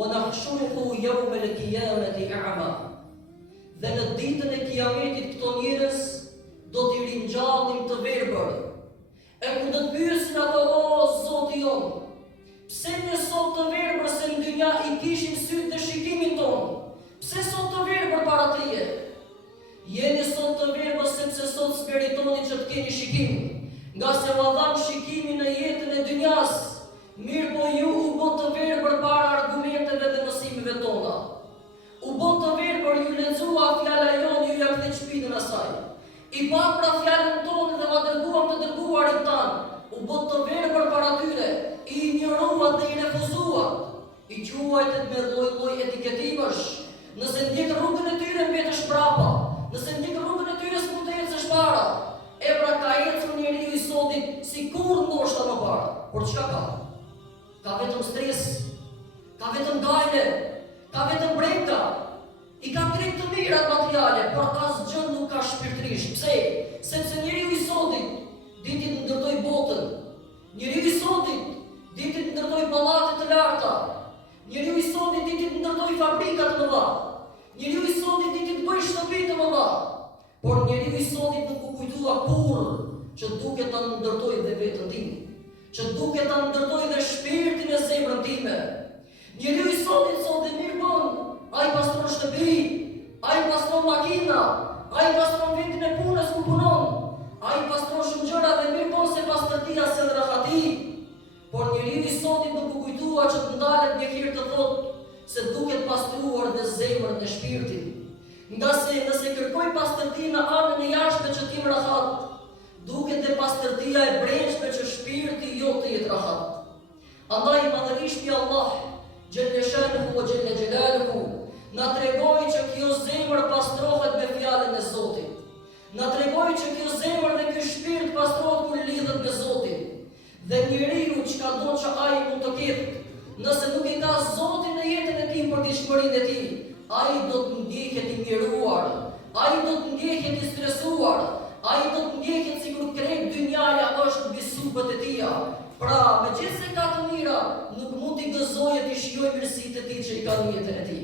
وَنَحْشُرُهُ يَوْمَ الْقِيَامَةِ أَعْمَى. Dhe në ditën e kiametit këto njerëz do t'i ringjallim të verbër. E kur do të pyesin ato, o Zoti jon, pse ne sot të verbër se në dynja i kishim sytë dhe shikimin ton? Pse sot të verbër para teje? Jeni sot të verbër sepse sot s'meritoni që të keni shikim, nga se va dham shikimin në jetën e dynjas. Mirë po ju u bot të verbër para argumenteve dhe mësimeve tona. U bot të verbër ju lexua fjala jonë, ju ja kthej shpinën asaj. I pa pra fjalën tonë dhe va dërguam të dërguarit tanë. U bot të verbër para tyre, i injoruat dhe i refuzuat. I quajtet me lloj-lloj etiketimash. Nëse ndjek rrugën e tyre mbetesh prapa. Nëse ndjek rrugën e tyre s'mund të ecësh para. E pra ka ecur njeriu i sotit si kur ndoshta më para. Por çka ka? Ka vetëm stres, ka vetëm gajle, ka vetëm brenda, i ka krejt të mirat materiale, por asgjë nuk ka shpirtërisht. Pse? Sepse njeriu i sotit ditit ndërtoi botën, njeriu i sotit ditit ndërtoi pallate të larta, njeriu i sotit ditit ndërtoi fabrika të mëdha, njeriu i sotit ditit bëj shtëpi të mëdha, por njeriu i sotit nuk u kujtua kurrë që duhet ta ndërtoi dhe vetën tim, që duhet ta ndërtoj dhe shpirtin e zemrën time. Njeriu i sotit sot dhe mirë bën, ai pastron shtëpi, ai pastron makina, ai pastron vendin e punës ku punon, ai pastron shumë gjëra dhe mirë bën se pastërtia sjell rahati. Por njeriu i sotit nuk u kujtua që të ndalet një herë të thotë se duhet pastruar dhe zemrën e shpirtit. Nga se nëse kërkoj pastërti në anën e jashtme që tim rahat, duket dhe pastërtia e brendshme që shpirti jo të jetë rahat. Andaj madhërisht i Allah, Gjelle Shanuhu o Gjelle Gjelaluhu, na tregoi që kjo zemër pastrohet me fjalën e Zotit. Na tregoi që kjo zemër dhe ky shpirt pastrohet kur lidhet me Zotin. Dhe njeriu çka do që ai mund të ketë, nëse nuk i ka Zotin në jetën e tij për dishmërinë e tij, ai do të ndjehet i miruar, ai do të ndjehet i stresuar, ai do të ndjehet sikur krejt dynjaja është mbi supët e tija. Pra, megjithse ka të mira, nuk mund t'i gëzojë t'i shijojë mirësitë e tij që i ka në jetën e tij.